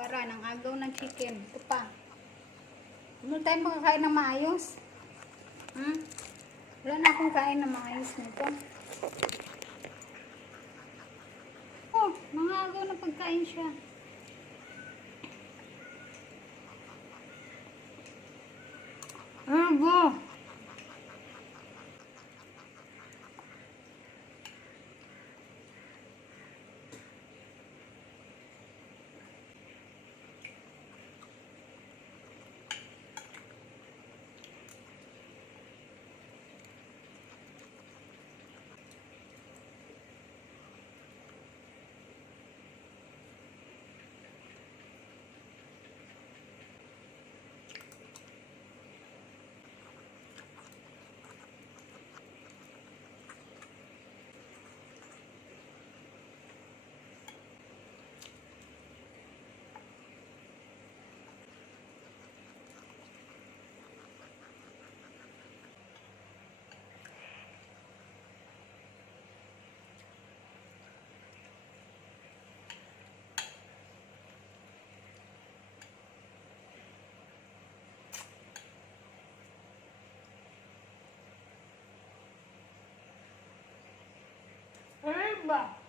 Wala nang agaw ng chicken. Ito pa. Ano tayo makakain ng maayos? Wala na akong kain ng maayos nito. Oh, mga agaw na pagkain siya. Ano ba? Ano ba?